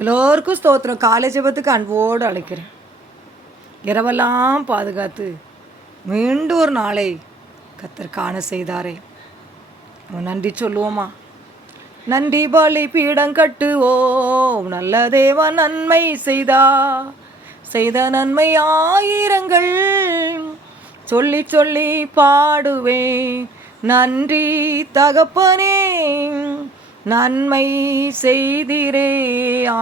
எல்லோருக்கும் ஸ்தோத்திரம். காலை ஜெபத்துக்கு அன்போடு அழைக்கிறேன். இரவெல்லாம் பாதுகாத்து மீண்டும் ஒரு நாளை கர்த்தர் காண செய்தாரே, நன்றி சொல்லுவோமா? நன்றி பலி பீடம் கட்டுவோம், நல்ல தேவன் நன்மை செய்த நன்மை ஆயிரங்கள் சொல்லி சொல்லி பாடுவேன். நன்றி தகப்பனே, நன்மை செய்திரே,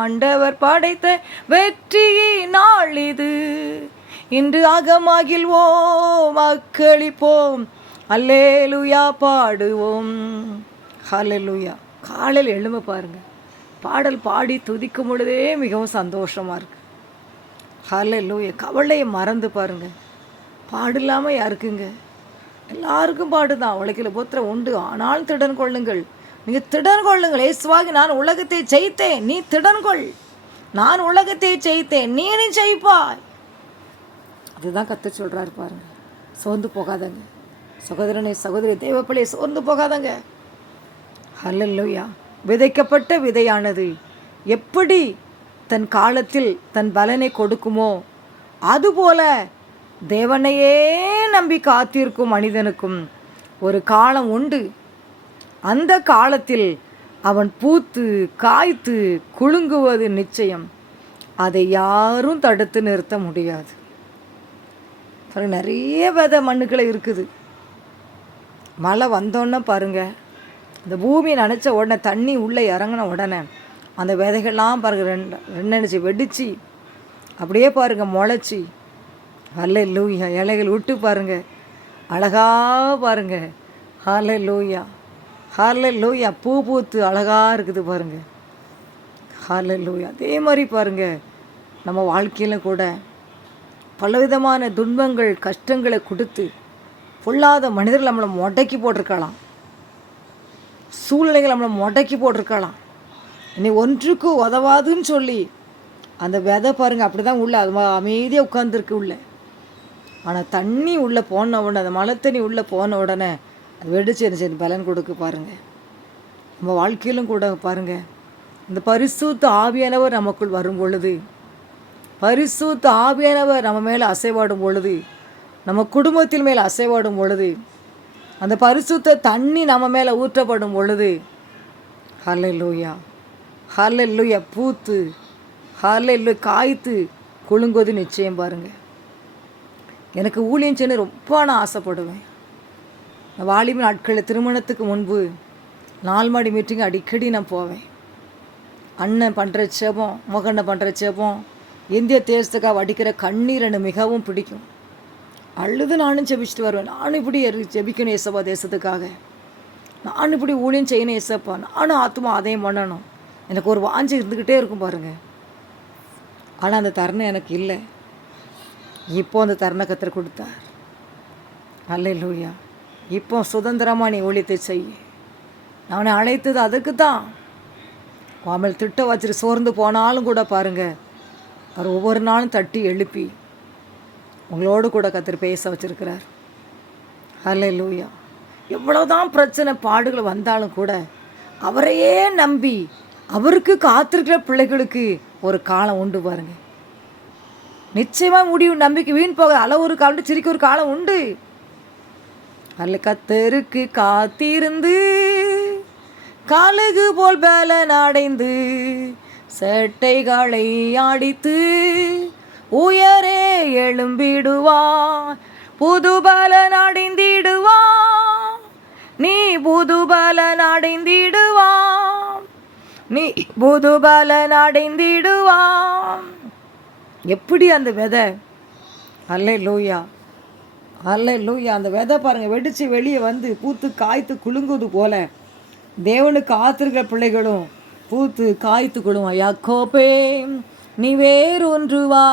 ஆண்டவர் படைத்த வெற்றி நாள் இது. இன்று அகமகிழ்வோம், அக்களிப்போம், அல்லேலூயா பாடுவோம். ஹல்லேலூயா. காலையில் எழும்ப பாருங்க, பாடல் பாடி துதிக்கும் பொழுதே மிகவும் சந்தோஷமாக இருக்கு. ஹல்லேலூயா. கவலையை மறந்து பாருங்க. பாடு இல்லாமல் யாருக்குங்க? எல்லாருக்கும் பாடுதான். உலகில் புத்திரம் உண்டு, ஆனாலும் திடன் கொள்ளுங்கள். நீங்கள் திடன் கொள்ளுங்கள். இயேசுவாகி நான் உலகத்தை ஜெயித்தேன், நீ திடன் கொள். நான் உலகத்தை ஜெயித்தேன், நீ ஜெயிப்பாய். அதுதான் கர்த்தர் சொல்கிறாரு பாருங்க. சோர்ந்து போகாதங்க சகோதரனே, சகோதரி, தேவப்பிள்ளையை சோர்ந்து போகாதங்க. ஹல்லேலூயா. விதைக்கப்பட்ட விதையானது எப்படி தன் காலத்தில் தன் பலனை கொடுக்குமோ, அதுபோல தேவனையே நம்பி காத்திருக்கும் மனிதனுக்கும் ஒரு காலம் உண்டு. அந்த காலத்தில் அவன் பூத்து காய்த்து குலுங்குவது நிச்சயம். அதை யாரும் தடுத்து நிறுத்த முடியாது. நிறைய விதை மண்ணுக்களை இருக்குது. மழை வந்தோன்னே பாருங்கள், இந்த பூமியை நினச்ச உடனே தண்ணி உள்ளே இறங்கின உடனே அந்த விதைகள்லாம் பாருங்கள் ரெண்டு வெடிச்சு அப்படியே பாருங்கள் முளைச்சி, ஹல்லேலூயா, இலைகள் விட்டு பாருங்கள், அழகாக பாருங்கள். ஹல்லேலூயா, ஹல்லேலூயா. பூ பூத்து அழகாக இருக்குது பாருங்கள். ஹல்லேலூயா. அதே மாதிரி பாருங்கள், நம்ம வாழ்க்கையில் கூட பலவிதமான துன்பங்கள் கஷ்டங்களை கொடுத்து பொல்லாத மனிதர்கள் நம்மளை முடக்கி போட்டிருக்கலாம், சூழ்நிலைகள் நம்மளை முடக்கி போட்டிருக்கலாம். இனி ஒன்றுக்கு உதவாதுன்னு சொல்லி அந்த விதை பாருங்கள் அப்படி தான் உள்ள அது அமைதியாக உட்காந்துருக்கு உள்ள. ஆனால் தண்ணி உள்ளே போன உடனே, அந்த மழை தண்ணி உள்ளே போன உடனே அது வெடிச்சு சரி பலன் கொடுக்கு பாருங்கள். நம்ம வாழ்க்கையிலும் கூட பாருங்கள், இந்த பரிசுத்த ஆவியானவர் நமக்குள் வரும் பொழுது, பரிசுத்த ஆவியானவர் நம்ம மேலே அசைவாடும் பொழுது, நம்ம குடும்பத்தின் மேலே அசைவாடும் பொழுது, அந்த பரிசுத்த தண்ணி நம்ம மேலே ஊற்றப்படும் பொழுது, ஹல்லேலூயா, ஹல்லேலூயா, பூத்து ஹல்லேலூயா காய்த்து குலுங்குவது நிச்சயம் பாருங்கள். எனக்கு ஊழியம் செய்ய ரொம்ப நான் ஆசைப்படுவேன். வாலிப நாட்களில் திருமணத்துக்கு முன்பு 4 மாடி மீட்டிங் அடிக்கடி நான் போவேன். அண்ணன் பண்ணுற ஜெபம், மகனை பண்ணுற ஜெபம், இந்திய தேசத்துக்காக வடிக்கிற கண்ணீர் எனக்கு மிகவும் பிடிக்கும். அழுது நானும் ஜெபிச்சுட்டு வருவேன். நானும் இப்படி ஜெபிக்கணும் ஏசப்பா தேசத்துக்காக, நானும் இப்படி ஊழியம் செய்யணும் ஏசப்பா, நானும் ஆத்மா அதையும் பண்ணணும். எனக்கு ஒரு வாஞ்சி இருந்துக்கிட்டே இருக்கும் பாருங்கள். ஆனால் அந்த தருணம் எனக்கு இல்லை. இப்போ அந்த தருண கர்த்தர் கொடுத்தார். ஹல்லேலூயா. இப்போ சுதந்திரமாக நீ ஊழியத்தை செய். நான் அவனை அழைத்தது அதுக்கு தான். அவன் திட்ட வச்சுட்டு சோர்ந்து போனாலும் கூட பாருங்கள், அவர் ஒவ்வொரு நாளும் தட்டி எழுப்பி உங்களோடு கூட கர்த்தர் பேச வச்சுருக்கிறார். ஹல்லேலூயா. எவ்வளோதான் பிரச்சனை பாடுகள் வந்தாலும் கூட அவரையே நம்பி அவருக்கு காத்திருக்கிற பிள்ளைகளுக்கு ஒரு காலம் உண்டு பாருங்கள். நிச்சயமாக முடிவு. நம்பிக்கை வீண் போக அளவு காலம், சிரிக்க ஒரு காலம் உண்டு. அதில் கர்த்தருக்கு காத்திருந்து கழுகு போல் பலன் அடைந்து சட்டைகளை அடித்து உயரே எழும்பிடுவான், புது பலன் அடைந்திடுவான், நீ புது பலன் அடைந்திடுவான், நீ புது பலன் அடைந்திடுவான். எப்படி அந்த விதை, ஹல்லேலூயா, ஹல்லேலூயா, அந்த விதை பாருங்கள் வெடித்து வெளியே வந்து பூத்து காய்த்து குலுங்குவது போல தேவனுக்கு காத்திருக்கிற பிள்ளைகளும் பூத்து காய்த்து குலுங்க. யாக்கோபே நீ வேறொன்றுவா,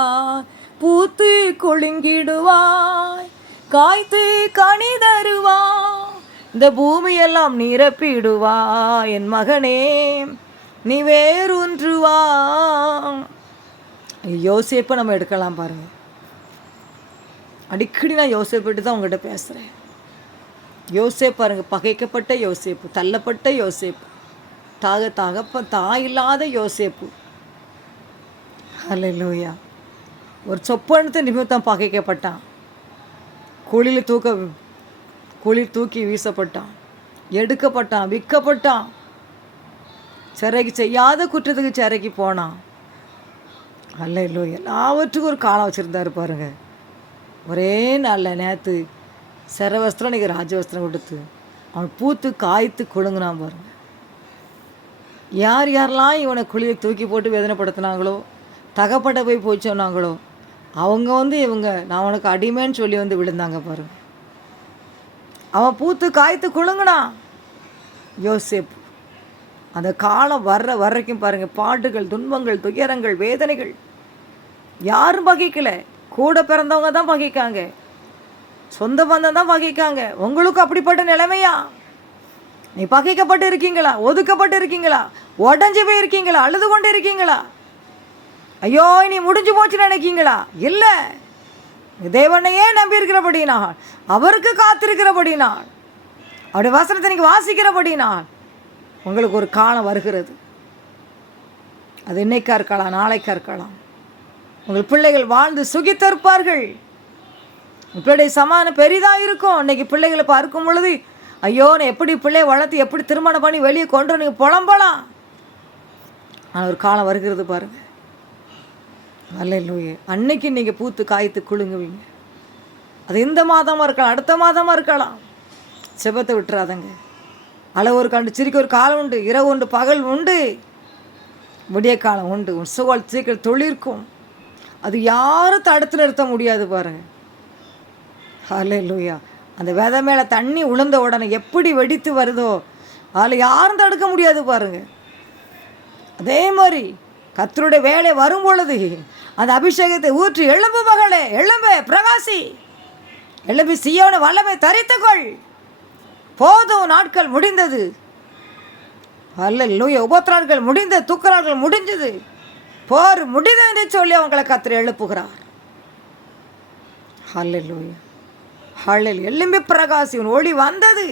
பூத்து கொழுங்கிடுவாய், காய்த்து கனி தருவா, இந்த பூமியெல்லாம் நிரப்பிடுவா, என் மகனே நீ வேறொன்றுவா. யோசேப்பை நம்ம எடுக்கலாம் பாருங்கள். அடிக்கடி நான் யோசேப்பிட்டு தான் உங்கள்கிட்ட பேசுகிறேன். யோசேப்பு பாருங்கள், பகைக்கப்பட்ட யோசேப்பு, தள்ளப்பட்ட யோசேப்பு, தாயில்லாத யோசேப்பு, ஹல்லேலூயா. ஒரு சொப்பனத்து நிமித்தம் பகைக்கப்பட்டான். குளிர் தூக்கி வீசப்பட்டான், எடுக்கப்பட்டான், விற்கப்பட்டான், சிறைக்கு செய்யாத குற்றத்துக்கு சிறைக்கு போனான். ஹல்லேலூயா. எல்லாவற்றுக்கும் ஒரு காலம் வச்சுருந்தாரு பாருங்க. ஒரே நாளில் நேற்று சிறை வஸ்திரம், இன்றைக்கி ராஜவஸ்திரம் கொடுத்து அவன் பூத்து காய்த்து குலுங்கினான் பாருங்க. யாரெல்லாம் இவனை குழியை தூக்கி போட்டு வேதனைப்படுத்தினாங்களோ, தகப்பட்ட போய் சொன்னாங்களோ, அவங்க இவங்க நான் உனக்கு அடிமைன்னு சொல்லி விழுந்தாங்க பாருங்க. அவன் பூத்து காய்த்து குலுங்கினான். யோசேப்பு அந்த காலம் வர்றைக்கும் பாருங்கள், பாடுகள், துன்பங்கள், துயரங்கள், வேதனைகள் யாரும் பகைக்கலை. கூட பிறந்தவங்க தான் பகைக்காங்க, சொந்த பந்தம் தான் பகைக்காங்க. உங்களுக்கு அப்படிப்பட்ட நிலைமையா? நீ பகைக்கப்பட்டு இருக்கீங்களா? ஒதுக்கப்பட்டு இருக்கீங்களா? உடஞ்சி போய் இருக்கீங்களா? அழுது கொண்டு இருக்கீங்களா? ஐயோ நீ முடிஞ்சு போச்சுன்னு நினைக்கீங்களா? இல்லை, தேவனையே நம்பி இருக்கிறபடினால், அவருக்கு காத்திருக்கிறபடினால், அவருடைய வசனத்தை நீங்கள் வாசிக்கிறபடினால் உங்களுக்கு ஒரு காலம் வருகிறது. அது இன்னைக்கா இருக்கலாம், நாளைக்கா இருக்கலாம். உங்கள் பிள்ளைகள் வாழ்ந்து சுகித்திருப்பார்கள். பிள்ளைடைய சமாதானம் பெரிதாக இருக்கும். இன்றைக்கி பிள்ளைகளை பார்க்கும் பொழுது ஐயோ நான் எப்படி பிள்ளையை வளர்த்து எப்படி திருமணம் பண்ணி வெளியே கொண்டு நீங்கள் புலம்பலாம். ஆனால் ஒரு காலம் வருகிறது பாருங்கள். அல்லேலூயா. அன்னைக்கு நீங்கள் பூத்து காய்த்து குலுங்குவீங்க. அது இந்த மாதமாக இருக்கலாம், அடுத்த மாதமாக இருக்கலாம். செபத்தை விட்டுறாதங்க. அளவு ஒரு கண்டு சிரிக்க ஒரு காலம் உண்டு, இரவு உண்டு, பகல் உண்டு, விடிய காலம் உண்டு. உன் சுவல் சீக்கிரம் தொழிற்கும். அது யாரும் தடுத்து நிறுத்த முடியாது பாருங்கள். ஹல்லேலூயா. அந்த விதை மேலே தண்ணி உளுந்த உடனே எப்படி வெடித்து வருதோ அதில் யாரும் தடுக்க முடியாது பாருங்கள். அதே மாதிரி கர்த்தருடைய வேலை வரும் பொழுது அந்த அபிஷேகத்தை ஊற்றி எழும்பு மகளே, எழும்பு பிரகாசி, எழும்பி சீயோனை வல்லமை தரித்துக்கொள், போதும் நாட்கள் முடிந்தது. ஹல்லேலூயா. உபத்திரங்கள் முடிந்தது, துக்கரார்கள் முடிஞ்சது, போர் முடிந்தது என்று சொல்லி அவங்களை கர்த்தர் எழுப்புகிறார். ஹல்லேலூயா. ஹல்லேலூயா. எழும்பி பிரகாசி, ஒளி வந்தது.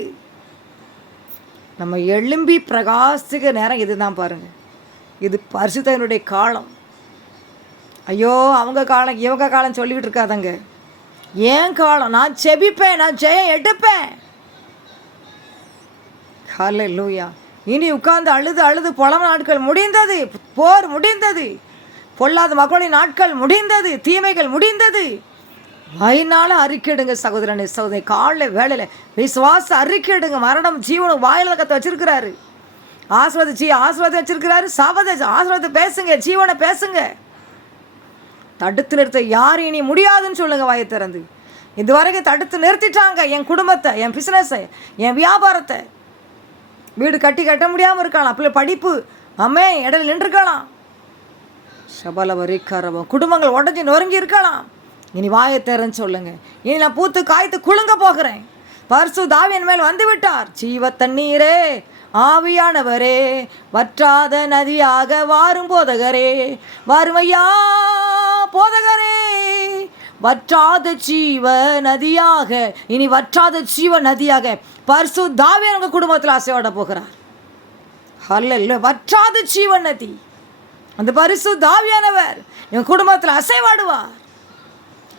நம்ம எழும்பி பிரகாசிக்க நேரம் இதுதான் பாருங்கள். இது பரிசுத்தனுடைய காலம். ஐயோ அவங்க காலம் இவங்க காலம் சொல்லிக்கிட்டு இருக்காதங்க. ஏன் காலம், நான் செபிப்பேன், நான் ஜெயம் எடுப்பேன். ஹல்லேலூயா. இனி உட்கார்ந்து அழுது புலம்ப நாட்கள் முடிந்தது, போர் முடிந்தது, பொல்லாத மக்களின் நாட்கள் முடிந்தது, தீமைகள் முடிந்தது. வாயினால அறிக்கையிடுங்க சகோதரனே, சகோதரி. காலையில் வேலையில் விசுவாச அறிக்கையிடுங்க. மரணம் ஜீவனும் வாயில கற்று வச்சிருக்கிறாரு. ஆசீர்வாதம் வச்சிருக்கிறாரு. ஆசீர்வாதத்தை பேசுங்க, ஜீவனை பேசுங்க. தடுத்து நிறுத்த யாரும் இனி முடியாதுன்னு சொல்லுங்க வாயை திறந்து. இதுவரைக்கும் தடுத்து நிறுத்திட்டாங்க என் குடும்பத்தை, என் பிஸ்னஸை, என் வியாபாரத்தை. வீடு கட்ட முடியாமல் இருக்கலாம், பிள்ளை படிப்பு அம்மே இடையில நின்றுருக்கலாம், சபலவரிக்காரவம் குடும்பங்கள் உடஞ்சி நொறுங்கி இருக்கலாம். இனி வாயை திறன்னு சொல்லுங்க. இனி நான் பூத்து காய்த்து குலுங்க போகிறேன். பரிசுத்த ஆவியின் மேல் வந்து விட்டார். ஜீவ தண்ணீரே, ஆவியானவரே, வற்றாத நதியாக வாரும் போதகரே, வாருமையா போதகரே, வற்றாத ஜீவ நதியாக, இனி வற்றாத ஜீவ நதியாக பரிசுத்த ஆவியானவர் உங்கள் குடும்பத்தில் அசைவாட போகிறார். ஹல்லேலூயா. வற்றாத ஜீவ நதி, அந்த பரிசுத்த ஆவியானவர் என் குடும்பத்தில் அசைவாடுவார்.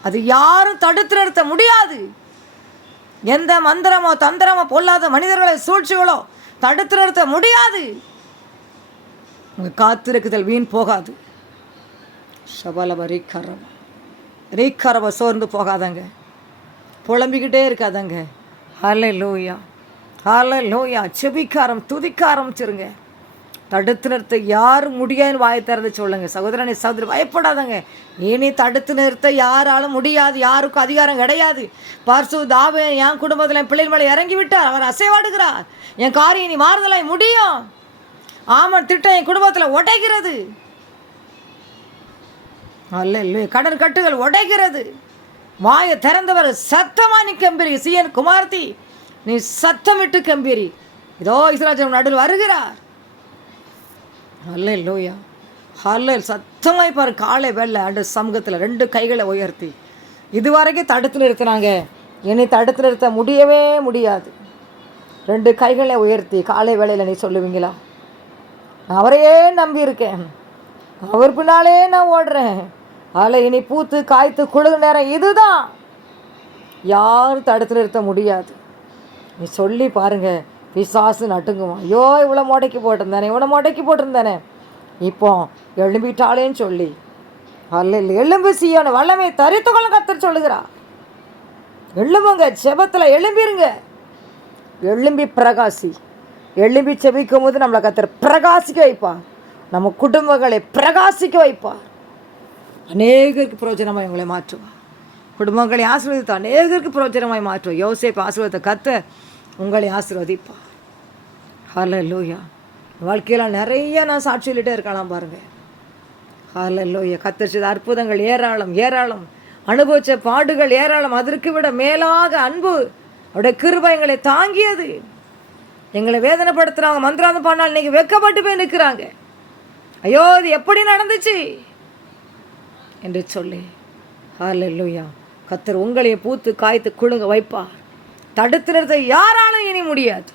அது யாரும் தடுத்து நிறுத்த முடியாது. எந்த மந்திரமோ தந்திரமோ பொல்லாத மனிதர்களை சூழ்ச்சிகளோ தடுத்து நிறுத்த முடியாது. உங்கள் காத்திருக்குதல் வீண் போகாது. ரீக்கரவ சோர்ந்து போகாதங்க, புலம்பிக்கிட்டே இருக்காதங்க. ஹல்லேலூயா. ஹல்லேலூயா. செபிக்காரம் துதிக்க ஆரம்பிச்சிருங்க. தடுத்து நிறுத்த யாரும் முடியாதுன்னு வாயை திறந்து சொல்லுங்க. சகோதரனை சகோதரி பயப்படாதங்க. இனி தடுத்து நிறுத்த யாராலும் முடியாது, யாருக்கும் அதிகாரம் கிடையாது. பரிசுத்த ஆவியானவர் என் குடும்பத்தில் என் பிள்ளைகள் மேலே இறங்கி விட்டார். அவர் அசைவாடுகிறார். என் காரியம் இனி மாறுதலாய் முடியும். ஆமாம், திட்டம் என் குடும்பத்தில் உடைகிறது. அல்ல கடன் கட்டுகள் உடைகிறது. வாயை திறந்தவர் சத்தமா நீ கம்பீரி. சீயன் குமார்த்தி நீ சத்தமிட்டு கம்பீரி. இதோ இஸ்ராயேல் நடுவில் வருகிறார். ஹல்லேலூயா. ஹல்லேலூயா. சத்தமாய் பாரு. காலை வெள்ளை அண்டு சமூகத்தில் 2 கைகளை உயர்த்தி இதுவரைக்கும் தடுத்து நிறுத்தினாங்க, என்னை தடுத்து நிறுத்த முடியவே முடியாது. 2 கைகளை உயர்த்தி காலை வேளையில் நீ சொல்லுவீங்களா? நான் அவரையே நம்பியிருக்கேன், அவர் பின்னாலே நான் ஓடுறேன். அதில் இனி பூத்து காய்த்து குழுகு நேரம் இதுதான். யாரும் தடுத்து நிறுத்த முடியாது. நீ சொல்லி பாருங்க, பிசாசு நட்டுங்குவான். ஐயோ இவ்வளோ முடக்கி போட்டிருந்தானே, இவ்வளோ முடக்கி போட்டிருந்தானே, இப்போ எழும்பிட்டாளேன்னு சொல்லி அல்ல எழும்பு சீயோனு வல்லமை தரித்துக்கொள்ள கர்த்தர் சொல்லுகிறா. எழும்புங்க, செபத்தில் எழும்பிருங்க, எழும்பி பிரகாசி. எழும்பி செபிக்கும் போது நம்மளை கர்த்தர் பிரகாசிக்க வைப்பார், நம்ம குடும்பங்களை பிரகாசிக்க வைப்பார், அநேகருக்கு பிரயோஜனமாக இவங்களை மாற்றுவார், குடும்பங்களை ஆசீர்வதித்து அநேகருக்கு பிரயோஜனமாய் மாற்றுவார். யோசேப்பு ஆசீர்வாதத்தை கர்த்தர் உங்களை ஆசீர்வதிப்பார். ஹல்லேலூயா. வாழ்க்கையில் நிறைய நான் சாட்சி சொல்லிகிட்டே இருக்கலாம் பாருங்கள். ஹல்லேலூயா. கர்த்தர் செய்த அற்புதங்கள் ஏராளம் ஏராளம், அனுபவித்த பாடுகள் ஏராளம். அதற்கு விட மேலாக அன்பு, அவருடைய கிருபை எங்களை தாங்கியது. எங்களை வேதனைப்படுத்துகிறவங்க மந்திராந்தம் பண்ணால் இன்றைக்கி வெக்கப்பட்டு போய் நிற்கிறாங்க. ஐயோ இது எப்படி நடந்துச்சு என்று சொல்லி. ஹல்லேலூயா. கர்த்தர் உங்களையே பூத்து காய்த்து குழுங்க வைப்பார். தடுத்து நிறுத்த யாராலும் இனி முடியாது.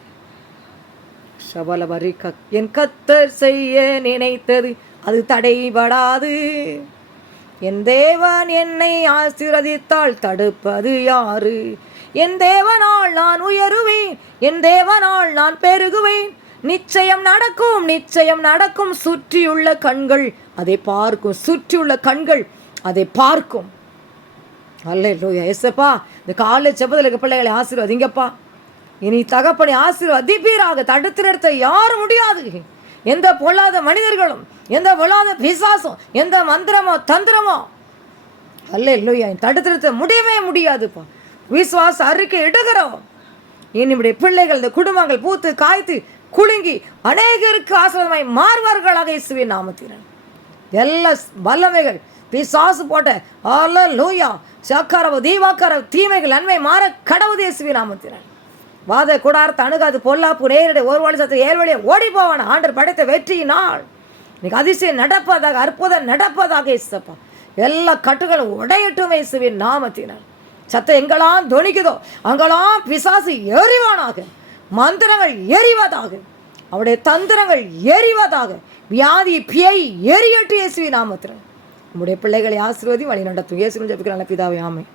சபலபரிக்க என் கர்த்தர் செய்ய நினைத்தது அது தடைபடாது. என் தேவன் என்னை ஆசீர்வதித்தால் தடுப்பது யாரு? என் தேவனால் நான் உயருவேன், என் தேவனால் நான் பெருகுவேன். நிச்சயம் நடக்கும், நிச்சயம் நடக்கும். சுற்றியுள்ள கண்கள் அதை பார்க்கும், சுற்றியுள்ள கண்கள் அதை பார்க்கும். அல்லேலூயா. ஏசப்பா, இந்த காலை செபத்தில் இருக்க பிள்ளைகளை ஆசீர்வதிங்கப்பா. இனி தகப்பனை ஆசீர்வதிப்பீராக. தடுத்து நிறுத்த யாரும் முடியாது. எந்த பொல்லாத மனிதர்களும், எந்த பொல்லாத பிசாசும், எந்த மந்திரமோ தந்திரமோ அல்லேலூயா தடுத்து நிறுத்த முடியவே முடியாதுப்பா. விசுவாச அறிக்கை இடுகிறோம். என்னுடைய பிள்ளைகள், இந்த குடும்பங்கள் பூத்து காய்த்து குலுங்கி அநேகருக்கு ஆசீர்வாதமாய் மாறுவார்களாக இயேசுவின் நாமத்தினால். எல்லா வல்லமைகள் பிசாசு போட்ட அல்லேலூயா சக்கரவ தீவாக்கர தீமைகள் நன்மை மாற கடவுள் இயேசுவின் நாமத்தினால். வாத கூடாரத்தை அணுகாது, பொல்லாப்பு நேரடி ஒரு வழி சத்து 7 வழியை ஓடி போவான். ஆண்டர் படைத்த வெற்றியினால் இன்னைக்கு அதிசயம் நடப்பதாக, அற்புதம் நடப்பதாக இயேசுப்பா. எல்லா கட்டுகளும் உடையட்டும் இயேசுவின் நாமத்தினால். சத்தம் எங்கெல்லாம் தொனிக்குதோ அங்கெல்லாம் பிசாசு எறிவானாக, மந்திரங்கள் எரிவதாக, அவருடைய தந்திரங்கள் எரிவதாக, வியாதி பியை எரியட்டு இயேசுவின் நாமத்தினால். நம்முடைய பிள்ளைகளை ஆசீர்வதி வழி நடத்தும். இயேசுவின் ஜெபிக்கிற நல்ல பிதாவே, ஆமென்.